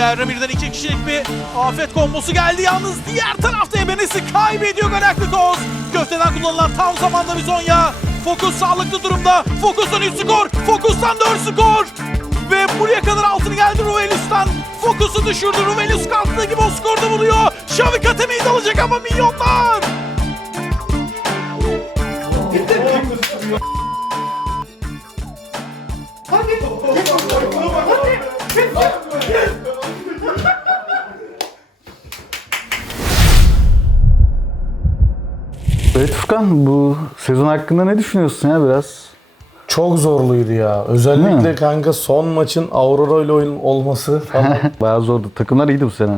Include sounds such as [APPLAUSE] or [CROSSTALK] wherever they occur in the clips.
Şimdi Erdemir'den iki kişilik bir afet kombosu geldi. Yalnız diğer tarafta Ebenes'i kaybediyor Galacticos. Gökten kullanılan tam zamanda bir Zonya. Fokus sağlıklı durumda. Fokus'tan 3 skor. Fokus'tan 4 skor. Ve buraya kadar altını geldi Ruvelius'tan. Fokus'u düşürdü. Ruvelius kalktığı gibi o skorda buluyor. Şavik Ateme'yi de alacak ama milyonlar. Evet Furkan bu sezon hakkında ne düşünüyorsun ya biraz? Çok zorluydu ya. Özellikle kanka son maçın Aurora ile oyun olması falan. [LAUGHS] Bayağı zordu. Takımlar iyiydi bu sene.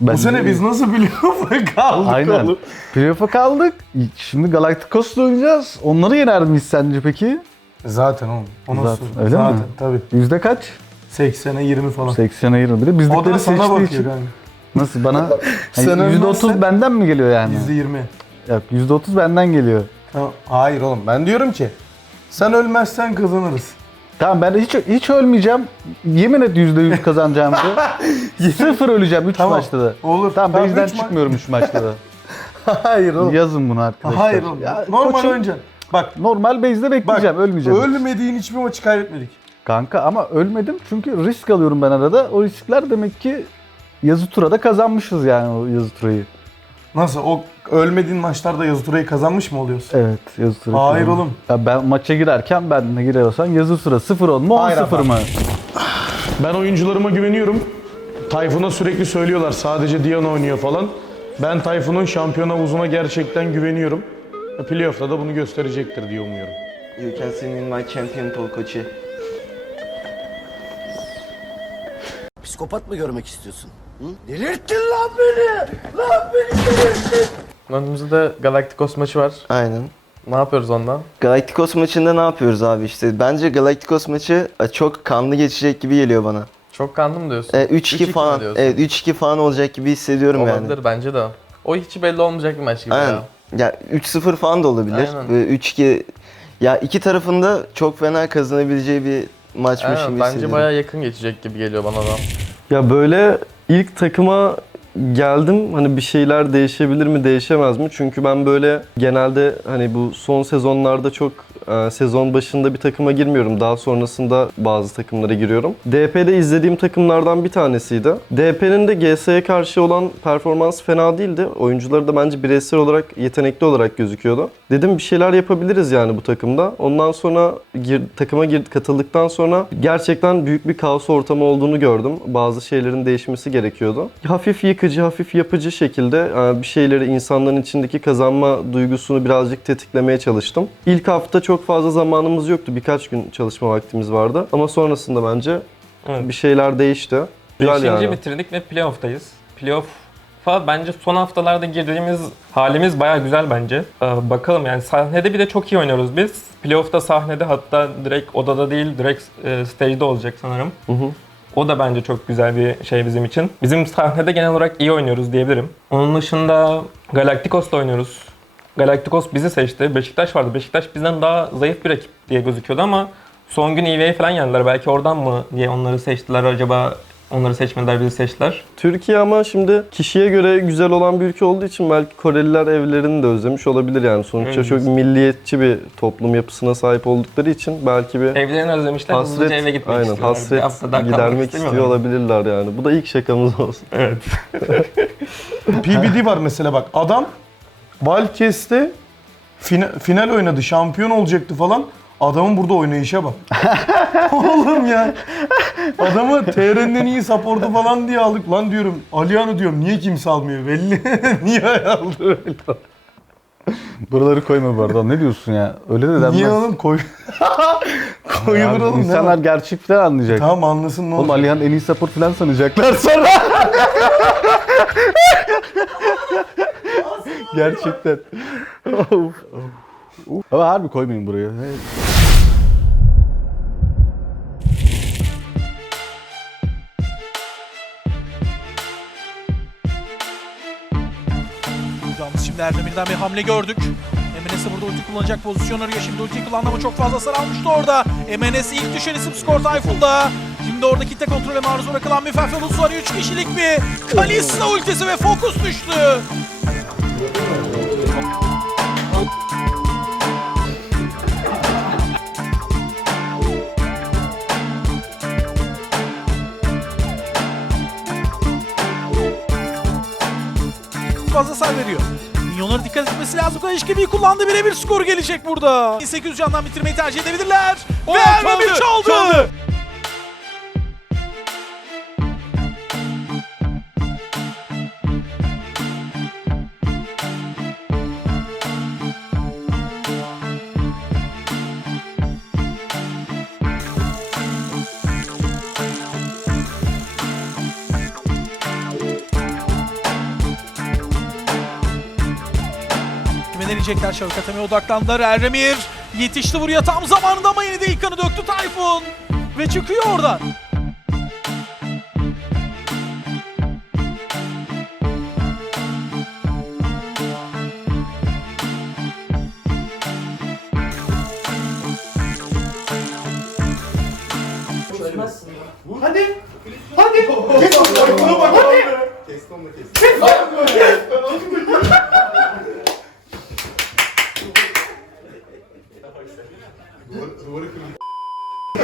Ben Bu sene biz nasıl biliyor [LAUGHS] kaldık Aynen. oğlum. Playoff'a kaldık. Şimdi Galacticos'la oynayacağız. Onları yener miyiz sence peki? Zaten oğlum. O nasıl? Zaten, öyle Zaten mi? tabii. Yüzde kaç? 80'e 20 falan. 80'e 20. Bir de O da bizdikleri sana seçtiği bakıyor için. yani. Nasıl bana? [LAUGHS] Sen Yani %30 ölmezsen- benden mi geliyor yani? %20. Yok %30 benden geliyor. Tamam. Hayır oğlum ben diyorum ki sen ölmezsen kazanırız. Tamam ben hiç hiç ölmeyeceğim. Yemin et %100 kazanacağımı. [LAUGHS] Sıfır öleceğim 3 Tamam. maçta da. Olur. Tamam Tamam, üç ma- çıkmıyorum 3 maçta da. [LAUGHS] Hayır oğlum. Yazın bunu arkadaşlar. Hayır oğlum. Ya, Normal koçum, oynayacaksın. Bak Normal base'de bak bekleyeceğim ölmeyeceğim. ölmediğin hiçbir maçı kaybetmedik. Kanka ama ölmedim çünkü risk alıyorum ben arada. O riskler demek ki yazı turada kazanmışız yani o yazı turayı. Nasıl? O ölmediğin maçlarda yazı turayı kazanmış mı oluyorsun? Evet yazı turayı. Hayır oğlum. Ya ben maça girerken ben de giriyorsan yazı tura 0-10 mu Hayır 10-0 mı? Ben oyuncularıma güveniyorum. Tayfun'a sürekli söylüyorlar sadece Diana oynuyor falan. Ben Tayfun'un şampiyon havuzuna gerçekten güveniyorum. Playoff'ta da bunu gösterecektir diye umuyorum. You can see me in my champion pool koçi. Psikopat mı görmek istiyorsun? Hı? Delirttin lan beni! Lan beni delirttin! Önümüzde Galacticos maçı var. Aynen. Ne yapıyoruz ondan? Galacticos maçında ne yapıyoruz abi işte? Bence Galacticos maçı e, çok kanlı geçecek gibi geliyor bana. Çok kanlı mı diyorsun? E, 3-2 mi falan. Evet 3-2 falan olacak gibi hissediyorum Olabilir yani. bence de. O hiç belli olmayacak bir maç gibi Aynen. ya. Ya 3-0 falan da olabilir. Aynen. Ve 3-2 ya iki tarafında çok fena kazanabileceği bir maçmış Aynen, gibi bence bayağı yakın geçecek gibi geliyor bana da. Ya böyle ilk takıma geldim hani bir şeyler değişebilir mi değişemez mi? Çünkü ben böyle genelde hani bu son sezonlarda çok sezon başında bir takıma girmiyorum. Daha sonrasında bazı takımlara giriyorum. DP'de izlediğim takımlardan bir tanesiydi. DP'nin de GS'ye karşı olan performans fena değildi. Oyuncuları da bence bireysel olarak yetenekli olarak gözüküyordu. Dedim bir şeyler yapabiliriz yani bu takımda. Ondan sonra gir, takıma gir, katıldıktan sonra gerçekten büyük bir kaos ortamı olduğunu gördüm. Bazı şeylerin değişmesi gerekiyordu. Hafif yıkıcı, hafif yapıcı şekilde e, bir şeyleri insanların içindeki kazanma duygusunu birazcık tetiklemeye çalıştım. İlk hafta çok fazla zamanımız yoktu. Birkaç gün çalışma vaktimiz vardı. Ama sonrasında bence Evet. bir şeyler değişti. Güzel Beşinci yani. bitirdik ve playoff'tayız. Playoff'a bence son haftalarda girdiğimiz halimiz baya güzel bence. Ee, bakalım yani sahnede bir de çok iyi oynuyoruz biz. Playoff'ta sahnede hatta direkt odada değil direkt e, stage'de olacak sanırım. Hı hı. O da bence çok güzel bir şey bizim için. Bizim sahnede genel olarak iyi oynuyoruz diyebilirim. Onun dışında Galacticos'la oynuyoruz. Galacticos bizi seçti. Beşiktaş vardı. Beşiktaş bizden daha zayıf bir rakip diye gözüküyordu ama son gün EV'yi falan yendiler. Belki oradan mı diye onları seçtiler acaba onları seçmediler bizi seçtiler. Türkiye ama şimdi kişiye göre güzel olan bir ülke olduğu için belki Koreliler evlerini de özlemiş olabilir yani. Sonuçta Öyle çok milliyetçi bir toplum yapısına sahip oldukları için belki bir Evlerini özlemişler. hasret, eve gitmek aynen, istiyorlar. Hasret gidermek istiyor olabilirler yani. Bu da ilk şakamız olsun. Evet. [LAUGHS] PBD var mesela bak adam Valkes'te fina- final oynadı, şampiyon olacaktı falan. Adamın burada oynayışa bak. [LAUGHS] Oğlum ya. Adamı TR'nin en iyi supportu falan diye aldık. Lan diyorum Aliyan'ı diyorum niye kimse almıyor belli. [LAUGHS] niye aldı öyle? Buraları koyma bu arada. Ne diyorsun ya? Öyle de denmez. Niye oğlum koy. [LAUGHS] Koyulur oğlum. İnsanlar ne var? gerçek falan anlayacak. Tamam anlasın ne Oğlum olacak. Alihan en iyi support falan sanacaklar sonra. Gerçekten. Of. Of. Ama harbi koymayın buraya. Şimdi Erdemir'den bir hamle gördük. MNS'e burada ulti kullanacak pozisyon arıyor. Şimdi ulti kullandı ama çok fazla hasar almıştı orada. MNS ilk düşen isim skor Tayfun'da. Şimdi orada kitle kontrole maruz bırakılan bir Ferfelus var. 3 kişilik bir Kalista ultisi ve fokus düştü. Fazla sar veriyor. Minyonlara dikkat etmesi lazım. Kayışkemi'yi kullandı. Birebir skor gelecek burada. 1800 candan bitirmeyi tercih edebilirler. Ve Erme bir çaldı. Kime deneyecekler Şavuk Atem'e odaklandılar. Erdemir yetişti buraya. Tam zamanında ama yine de ilk kanı döktü Tayfun. Ve çıkıyor oradan.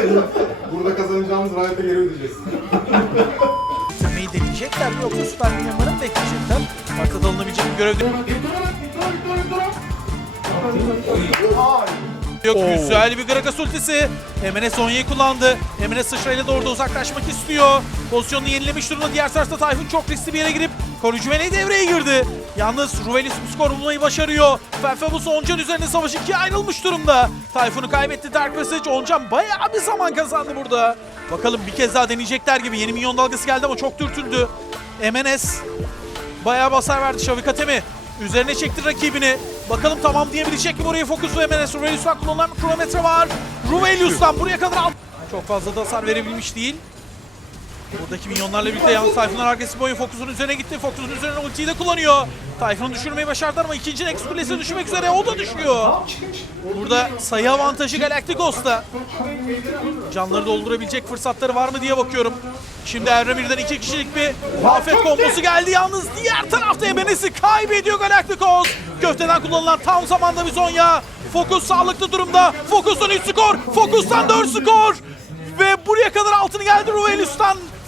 [LAUGHS] Burada kazanacağımız Riot'a geri ödeyeceğiz. Bitirmeyi deneyecekler mi yoksa Süper Minyonları mı bekleyecekler? Farklı alınabilecek bir görev değil. Yok güzel bir Gragas ultisi. Emine Sonya'yı kullandı. Emine sıçrayla doğru da uzaklaşmak istiyor. Pozisyonunu yenilemiş durumda. Diğer tarafta Tayfun çok riskli bir yere girip koruyucu meleği devreye girdi. Yalnız Ruvelis bu skor bulmayı başarıyor. Felfabus Oncan üzerine savaş ikiye ayrılmış durumda. Tayfun'u kaybetti Dark Passage. Oncan bayağı bir zaman kazandı burada. Bakalım bir kez daha deneyecekler gibi. Yeni minyon dalgası geldi ama çok dürtüldü. MNS Bayağı basar verdi Şavik Atemi. Üzerine çekti rakibini. Bakalım tamam diyebilecek mi burayı fokusu MNS. Ruvelius'tan kullanılan kronometre var. Ruvelius'tan buraya kadar al. Çok fazla da hasar verebilmiş değil. Buradaki minyonlarla birlikte yalnız Tayfun'un arkası boyun Focus'un üzerine gitti. Focus'un üzerine ultiyi de kullanıyor. Tayfun'u düşürmeyi başardılar ama ikinci Nex kulesine düşmek üzere. O da düşüyor. Burada sayı avantajı Galacticos'ta. Canları doldurabilecek fırsatları var mı diye bakıyorum. Şimdi Erre birden iki kişilik bir afet kombosu geldi. Yalnız diğer tarafta Ebenes'i kaybediyor Galacticos. Köfteden kullanılan tam zamanda bir Zonya. Focus sağlıklı durumda. Focus'tan 3 skor. Focus'tan 4 skor. Ve buraya kadar altını geldi Ruvelius'tan.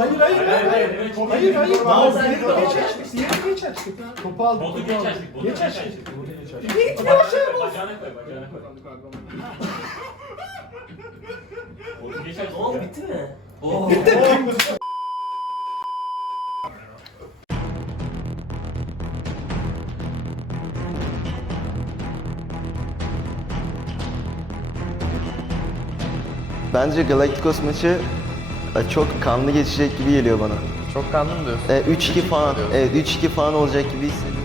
Hayır hayır hayır. Hayır hayır. Daha diğerini geç açtık. Diğerini geç açtık. Topu aldık. Botu geç açtık. Botu Geç açtık. Niye gitmiyor aşağıya bas? Bacağına koy, bacağına koy. Botu geç açtık. Oldu bitti mi? Oh. Bitti. Bence Galacticos maçı çok kanlı geçecek gibi geliyor bana. Çok kanlı mı diyorsun? E, 3-2 falan, evet 3-2 falan olacak gibi hissediyorum.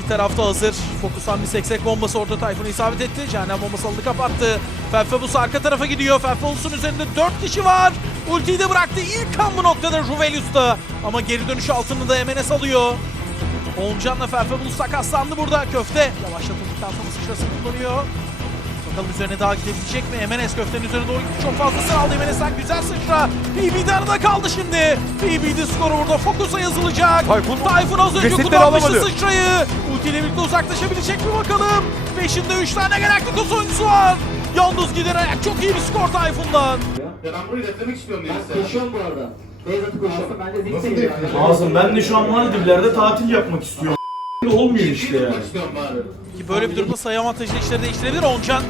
İki tarafta hazır. Fokusan bir seksek bombası orada Tayfun'a isabet etti. Cehennem bombası aldı kapattı. Felfabus arka tarafa gidiyor. Felfabus'un üzerinde 4 kişi var. Ultiyi de bıraktı. İlk kan bu noktada Ruvelius'ta. Ama geri dönüş altını da MNS alıyor. Oğulcan'la Felfabus takaslandı burada. Köfte yavaşlatıldıktan sonra sıçrasını kullanıyor. Bakalım üzerine daha gidebilecek mi? MNS köftenin üzerine doğru gitti. Çok fazlasını aldı MNS'den güzel sıçra. BB'de arada kaldı şimdi. BB'de skoru burada Focus'a yazılacak. Tayfun Tayfun az önce kullanmıştı sıçrayı. Ultiyle birlikte uzaklaşabilecek mi bakalım. Beşinde 3 tane Galacticos oyuncusu var. Yalnız giden ayak çok iyi bir skor Tayfun'dan. Ya ben burayı deflemek istiyorum neyse. Koşuyorum bu arada. Beyzat'ı koşuyorum. Ben de Nasıl deflemek? Ağzım ben de şu an Maldivler'de tatil yapmak istiyorum. Olmuyor işte yani. Böyle bir durumda sayı avantajı işleri değiştirebilir Oncan.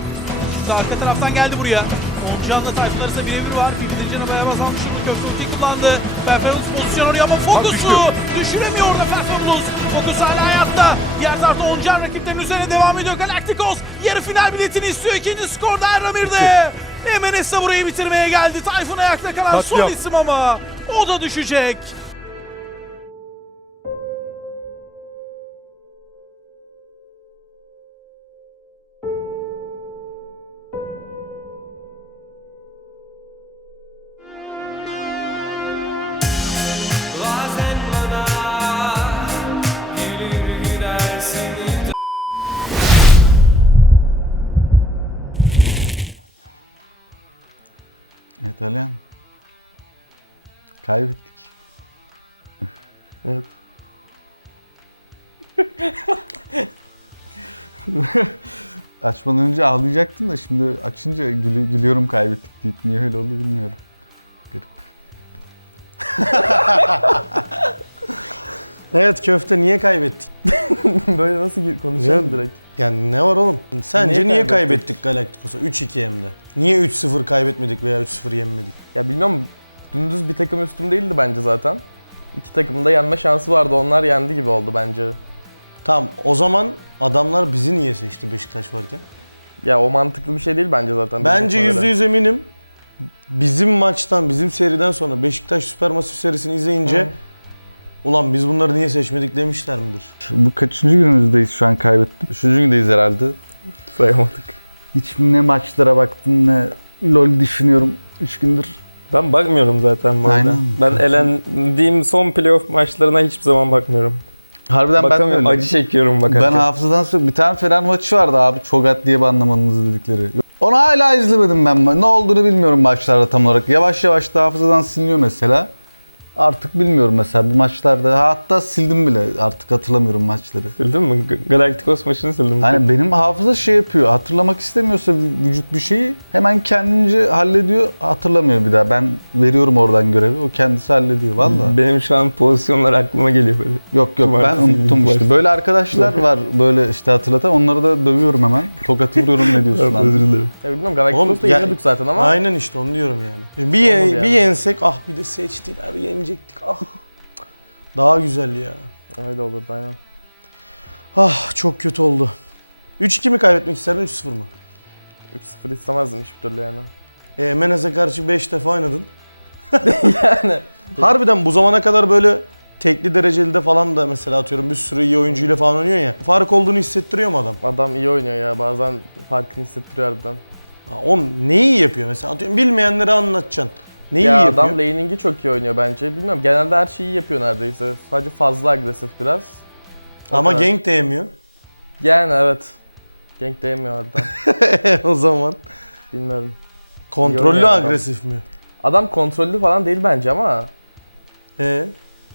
Şimdi arka taraftan geldi buraya. Oncan'la Tayfun arasında birebir var. Filmdiricine bayağı baz almış. Şimdi köfte ultiyi kullandı. Perfabulous pozisyon arıyor ama Focus'u düşüremiyor orada Perfabulous. Focus hala hayatta. Diğer tarafta Oncan rakiplerinin üzerine devam ediyor. Galacticos yarı final biletini istiyor. İkinci skor da Erramir'de. MNS de burayı bitirmeye geldi. Tayfun ayakta kalan son isim ama o da düşecek. Evet Alihan. Kaybettik. Evet. [LAUGHS] Açmadan önce ağlayacaktım da şimdi açınca gülü- gülüyorum kaybettik deyip niye öyle oldu bilmiyorum. Garip. [LAUGHS] Evet köfte niye kaybettik? [LAUGHS] Böyle nasıl Ya- direkt? Yani ne var oğlum? Sence Niye niye, kaybettik? Galacticos'a? 3-2 hem de. Niye 3-0 kaybetmedik veya 3-0 yenmedik? Ya bilmiyorum dümdüz bir takım üstüm değildi bence zaten. İki takımın da yenme şansı vardı. Onlar yendi gibi oldu bence. Tamam o zaman adamlar bizi niye seçti Beşiktaş varken? Ya o mantıklı bir şey değil bence zaten. Bence bizim yüzde yüz eminim. Bizim maçtan, bizim seriden sonra Beşiktaş Süpermasif serisini izleyince Hı. Ulan biz bunları niye seçmedik demişler midir? Bu kaçıncı günümüzdeyiz şu an kaybettik? Üçüncü gündeyiz herhalde. Sayamadık. Hiç ne maçlara baktım ne LoL düşünüyorum 3 gündür. Ben bakmıyorum zaten bu arada. Aynen. Ben elendiğim son playoff maçlarına hiçbir zaman bakmıyorum. Harbiden ben de Bakamıyorum. öyle. Acı çekiyorum bakarken. Ben hafızadan sonra bir tane Fener maçı vardı abi. Çogat diye banlamanız dedikleri. Onu hala izlemedim ben. Ne olduğunu bilmiyorum maçlarda tam olarak. Yavaş yavaş da hafızadan siliniyor mesela. Artık bilmiyorum mesela bu maçlarda. Hatta sildim bile. Artık hatırlamıyorum maçları. Sildin mi? Galacticos maçını sildim. mi? Hani benim hafıza şey yapıyor. Hatırlamak istemiyorsa vü- vücut bir şeyi hemen kendince hallediyor. Hatırlamıyor bir daha. Ben veriyorum oradan görevi. O kendisi hallediyor valla. Benim şu an pozisyonlar aklıma geliyor böyle. Yok yok ben Cumartesi günü unuttum işte. Böyle arkadaşlar var böyle işte hatırlatan. Onları da dövüyorum hemen. Tokatı vuruyorum ne diyorsun lan? dilerim. Ya bilmiyorum Galacticos'ta yeniyorduk zaten ama Aynen işte onu diyorum yani. Bir, ye- yani. bir yensek ah bir de seçtiler yenecektik ah. Daha güzel ya. öyle olurdu aynen. Ah çok kötü oldu. 3-2 mi kaybetmek isterdin 3-0 mı? 3-0 istemezdim hiçbir türlü yani. E, Menez'e karşı 5 defa oynadın. [LAUGHS] yani Harbiden bu zamana kadar böyle tekli dereceli de falan da mesela atıyorum bir sürü iyi oyuncuyla falan oynuyor ya. Fark olduğunu hissettiriyor mu adam? adam iyi oynuyor ya bazen farkını hissettiriyor harbiden. Ha, On neyi yapıyor mesela? Atıyorum bilmeyenlere anlatacaksın. Neyi ya iyi yapıyor? adam laning'i çok iyi oynuyor bence. Bilmiyorum genelde her şeyi iyi yapıyor neredeyse. Sadece fazla agresif biraz. O Ama kadar. gank de yemiyor. Yani evet. Gank değmiyor harbiden. [LAUGHS] o zaman Bilmiyorum. kontrollü oynuyor adam. agresif mi? Adam kontrollü falan değil bence ama E,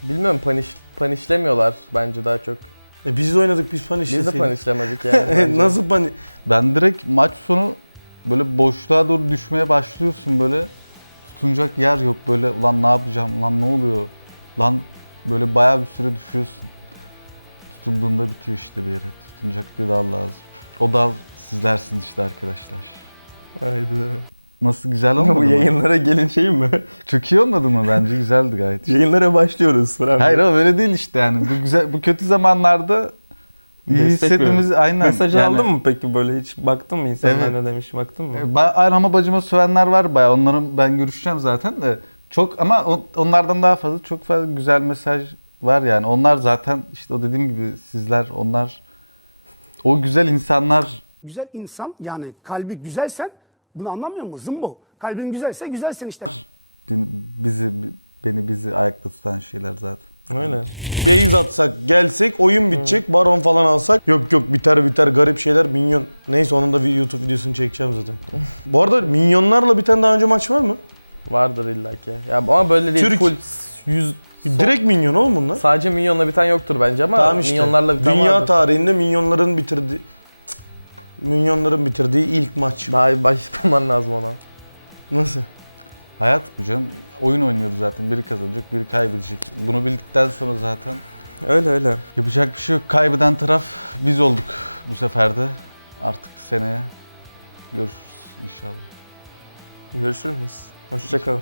bilmiyorum paniş panişlemiyorlar bence daha çok. e biz de oynadık biz pan Biz de panişlemedik yani. [LAUGHS] Nasıl pani? Ben direkt maç sonu böyle boşluğa doğru düşmeye başlıyorsun böyle. Tutunacak yer yok böyle ulan ne yapacağım lan ne oluyor lan böyle bayağı bir süre düşüyorsun. Tutunduğunda bitiyor işte bir yere. Tutunacak bir dal lazım. O dal sizlersiniz işte arkadaşlar. Haydi. Nasıl güzel olmadı Bu mı? yayınlara gelin şey mi? Çok iyi olmadı mı? Bence güzeldi gayet. Yayınlara başlıyoruz. Hayır ama öyle değil işte yani. Bu güzel bu kötü zamanlarda iyi Destek hissetmemiz aynen. Mesajı Yani- aldın mı peki böyle hiç baktın mı insanlar Evet. ne demiş baktın mı? E, ba- Arama bacıma sövenler var baya. Onların ben görüşeceğim zaten de. Çok ama onlardan daha fazla çok fazla güzel mesaj var yani. Onlar zaten işte o dediğim gibi sizler onlar o güzel insanlar Güzel insan yani kalbi güzelsen bunu anlamıyor musun? Zımbo. Kalbin güzelse güzelsin işte. bi- bizi beni bizi ayakta tutan şeyler zaten. Öyle. Base atsak gelsek oyun bitecek baron falan alsak yok yok biter biter garip şeyler minyon. Neyse onun da bir YouTube videosunu çekeceğim zaten. [LAUGHS] Bu arada minyonlarla biten daha önce maç var mı? Vardır illaki. Ya ama böyle değil Türk- full 100 Direkt minyon oğlum bunlar. sadece minyonla biten yoktur bence ama Tamam işte. minyonlarla biten Dünya vardır. tarihinde minyonların bitirdiği Cık. minyonların bitirdiği ilk maç. Daha iyi başlaman [LAUGHS] lazım ona. Nasıl? Hayat bu canım. Oyun oynuyoruz zaten. Biri kazanacak, biri kaybedecek. Bunu bildikten sonra zaten Öyle öyle. yapacak bir şey yok. Kaybeden taraf biz olduk bu sefer de. Artık seneye görüşürüz inşallah. Görüşürüz. Hoşçakalın.